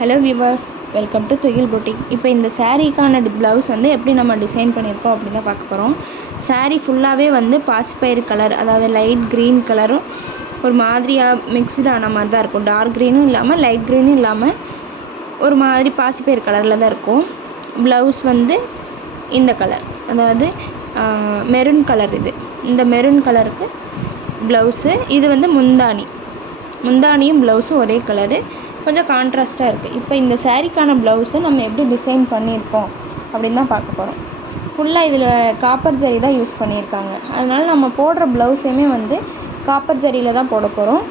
Hello viewers, welcome to துயில் boutique. இப்போ இந்த சாரீக்கான ப்ளவுஸ் வந்து எப்படி நம்ம டிசைன் பண்ணியிருக்கோம் அப்படின்னு தான் பார்க்க போகிறோம். சாரீ ஃபுல்லாகவே வந்து பாசிப்பயிறு கலர், அதாவது லைட் க்ரீன் கலரும் ஒரு மாதிரியாக மிக்ஸ்டு ஆன மாதிரி தான் இருக்கும். டார்க் க்ரீனும் இல்லாமல் லைட் க்ரீனும் இல்லாமல் ஒரு மாதிரி பாசிப்பயிறு கலரில் தான் இருக்கும். ப்ளவுஸ் வந்து இந்த கலர், அதாவது மெரூன் கலர். இந்த மெரூன் கலருக்கு ப்ளவுஸு. இது வந்து முந்தானியும் ப்ளவுஸும் ஒரே கலரு, கொஞ்சம் கான்ட்ராஸ்ட்டாக இருக்குது. இப்போ இந்த சாரீக்கான ப்ளவுஸை நம்ம எப்படி டிசைன் பண்ணியிருக்கோம் அப்படின்னு தான் பார்க்க போகிறோம். ஃபுல்லாக இதில் காப்பர் ஜரி தான் யூஸ் பண்ணியிருக்காங்க. அதனால் நம்ம போடுற ப்ளவுஸையுமே வந்து காப்பர் ஜரியில் தான் போட போகிறோம்.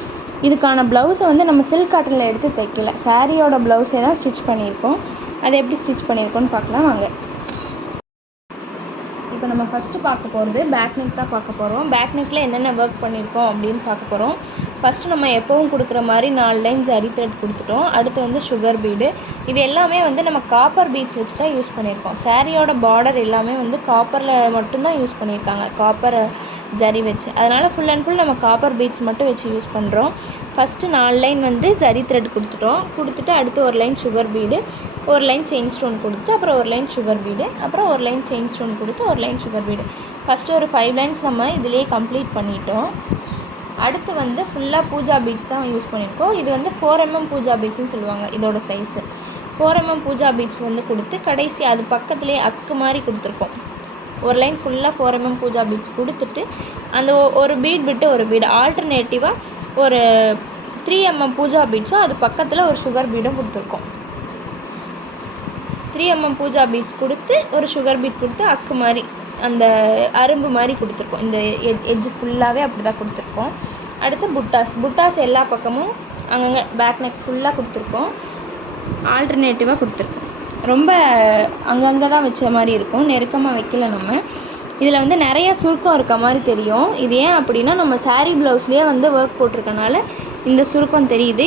இதுக்கான ப்ளவுஸை வந்து நம்ம சில்க் காட்டனில் எடுத்து தைக்கல, சாரியோட ப்ளவுஸை தான் ஸ்டிச் பண்ணியிருக்கோம். அதை எப்படி ஸ்டிச் பண்ணியிருக்கோன்னு பார்க்கலாம் வாங்க. இப்போ நம்ம ஃபஸ்ட்டு பார்க்க போகிறது பேக் நெக் தான் பார்க்க போகிறோம். பேக் நெக்கில் என்னென்ன ஒர்க் பண்ணியிருக்கோம் அப்படின்னு பார்க்க போகிறோம். ஃபஸ்ட்டு நம்ம எப்போவும் கொடுக்குற மாதிரி 4 லைன் ஜரி த்ரெட் கொடுத்துட்டோம். அடுத்து வந்து சுகர் பீடு. இது எல்லாமே வந்து நம்ம காப்பர் பீட்ஸ் வச்சு தான் யூஸ் பண்ணியிருக்கோம். சாரியோட பார்டர் எல்லாமே வந்து காப்பரில் மட்டும்தான் யூஸ் பண்ணியிருக்காங்க, காப்பர் ஜரி வச்சு. அதனால் ஃபுல் அண்ட் ஃபுல் நம்ம காப்பர் பீட்ஸ் மட்டும் வச்சு யூஸ் பண்ணுறோம். ஃபஸ்ட்டு 4 லைன் வந்து ஜரி த்ரெட் கொடுத்துட்டு அடுத்து ஒரு லைன் சுகர் பீடு, ஒரு லைன் செயின் ஸ்டோன் கொடுத்துட்டு அப்புறம் ஒரு லைன் சுகர் பீடு, அப்புறம் ஒரு லைன் செயின் ஸ்டோன் கொடுத்து ஒரு லைன் சுகர் பீடு. ஃபஸ்ட்டு ஒரு 5 லைன்ஸ் நம்ம இதிலே கம்ப்ளீட் பண்ணிட்டோம். அடுத்து வந்து ஃபுல்லாக பூஜா பீட்ஸ் தான் யூஸ் பண்ணியிருக்கோம். இது வந்து 4mm பூஜா பீட்ஸ்னு சொல்லுவாங்க. இதோட சைஸு 4mm பூஜா பீட்ஸ் வந்து கொடுத்து கடைசி அது பக்கத்துலேயே அக்கு மாதிரி கொடுத்துருக்கோம். ஒரு லைன் ஃபுல்லாக 4mm பூஜா பீட்ஸ் கொடுத்துட்டு அந்த ஒரு பீட் விட்டு ஒரு பீடு ஆல்டர்னேட்டிவாக ஒரு 3mm பூஜா பீட்ஸும் அது பக்கத்தில் ஒரு சுகர் பீடும் கொடுத்துருக்கோம். 3mm பூஜா பீட்ஸ் கொடுத்து ஒரு சுகர் பீட் கொடுத்து அக்கு மாதிரி அந்த அரும்பு மாதிரி கொடுத்துருக்கோம். இந்த எட்ஜ் ஃபுல்லாகவே அப்படி தான் கொடுத்துருக்கோம். அடுத்து புட்டாஸ் எல்லா பக்கமும் அங்கங்கே பேக் நெக் ஃபுல்லாக கொடுத்துருக்கோம். ஆல்டர்னேட்டிவாக கொடுத்துருக்கோம். ரொம்ப அங்கங்கே தான் வச்ச மாதிரி இருக்கும், நெருக்கமாக வைக்கல. நம்ம இதில் வந்து நிறைய சுருக்கம் இருக்க மாதிரி தெரியும். இது ஏன் அப்படின்னா நம்ம சாரீ ப்ளவுஸ்லேயே வந்து ஒர்க் போட்டிருக்கனால இந்த சுருக்கம் தெரியுது.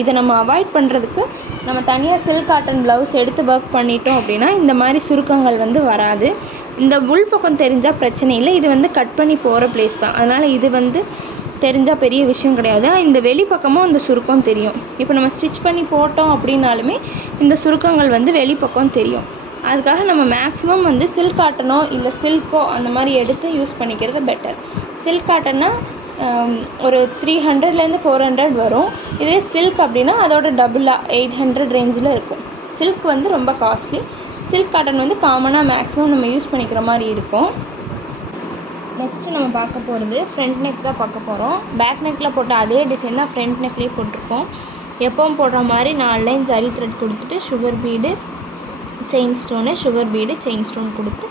இதை நம்ம அவாய்ட் பண்ணுறதுக்கு நம்ம தனியாக சில்க் காட்டன் ப்ளவுஸ் எடுத்து ஒர்க் பண்ணிட்டோம் அப்படின்னா இந்த மாதிரி சுருக்கங்கள் வந்து வராது. இந்த உள் பக்கம் தெரிஞ்சால் பிரச்சனை இல்லை, இது வந்து கட் பண்ணி போகிற பிளேஸ் தான். அதனால் இது வந்து தெரிஞ்சால் பெரிய விஷயம் கிடையாது. இந்த வெளி பக்கமும் அந்த சுருக்கம் தெரியும். இப்போ நம்ம ஸ்டிச் பண்ணி போட்டோம் அப்படின்னாலுமே இந்த சுருக்கங்கள் வந்து வெளிப்பக்கம் தெரியும். அதுக்காக நம்ம மேக்ஸிமம் வந்து சில்க் காட்டனோ இல்லை சில்க்கோ அந்த மாதிரி எடுத்து யூஸ் பண்ணிக்கிறது பெட்டர். சில்க் காட்டன்னா ஒரு 300லேருந்து 400 வரும். இதே சில்க் அப்படின்னா அதோட டபுளாக 800 ரேஞ்சில் இருக்கும். சில்க் வந்து ரொம்ப காஸ்ட்லி, சில்க் காட்டன் வந்து காமனாக மேக்ஸிமம் நம்ம யூஸ் பண்ணிக்கிற மாதிரி இருக்கும். நெக்ஸ்ட்டு நம்ம பார்க்க போகிறது ஃப்ரண்ட் நெக் தான் பார்க்க போகிறோம். பேக் நெக்கில் போட்ட அதே டிசைன் தான் ஃப்ரண்ட் நெக்லேயே போட்டிருக்கோம். எப்பவும் போடுற மாதிரி 4 லைன் ஜரி த்ரெட் கொடுத்துட்டு sugar bead, chain stone, sugar bead, chain stone கொடுத்து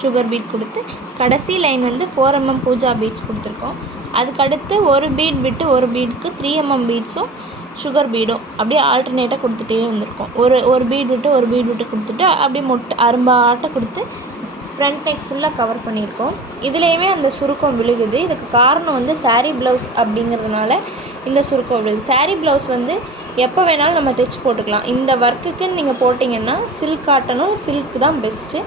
சுகர் பீட் கொடுத்து கடைசி லைன் வந்து 4mm பூஜா பீட்ஸ் கொடுத்துருக்கோம். அதுக்கடுத்து ஒரு பீட் விட்டு ஒரு பீடுக்கு 3mm பீட்ஸும் சுகர் பீடும் அப்படியே ஆல்டர்னேட்டாக கொடுத்துட்டே வந்திருக்கோம். ஒரு பீட் விட்டு ஒரு பீட் விட்டு கொடுத்துட்டு அப்படியே அரும்பாட்டை கொடுத்து ஃப்ரண்ட் நெக் ஃபுல்லாக கவர் பண்ணியிருக்கோம். இதுலேயுமே அந்த சுருக்கம் விழுகுது. இதுக்கு காரணம் வந்து சாரீ ப்ளவுஸ் அப்படிங்கிறதுனால இந்த சுருக்கம் விழுகுது. சாரீ ப்ளவுஸ் வந்து எப்போ வேணாலும் நம்ம தைச்சி போட்டுக்கலாம். இந்த ஒர்க்குக்குன்னு நீங்கள் போட்டிங்கன்னா சில்க் காட்டனும் சில்க் தான் பெஸ்ட்டு.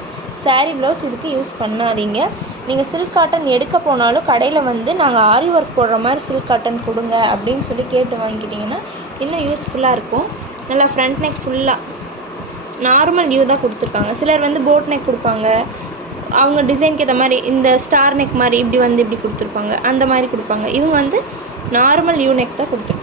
சாரீ ப்ளவுஸ் இதுக்கு யூஸ் பண்ணாதீங்க. நீங்கள் சில்க் காட்டன் எடுக்க போனாலும் கடையில் வந்து நாங்கள் ஆரி ஒர்க் போடுற மாதிரி சில்க் காட்டன் கொடுங்க அப்படின்னு சொல்லி கேட்டு வாங்கிக்கிட்டிங்கன்னா இன்னும் யூஸ்ஃபுல்லாக இருக்கும். நல்லா ஃப்ரண்ட் நெக் ஃபுல்லாக நார்மல் நியூ தான் கொடுத்துருக்காங்க. சிலர் வந்து போட் நெக் கொடுப்பாங்க, அவங்க டிசைனுக்கு ஏற்ற மாதிரி இந்த ஸ்டார் நெக் மாதிரி இப்படி வந்து இப்படி கொடுத்துருப்பாங்க, அந்த மாதிரி கொடுப்பாங்க. இவங்க வந்து நார்மல் யூ நெக் தான் கொடுத்துருக்காங்க.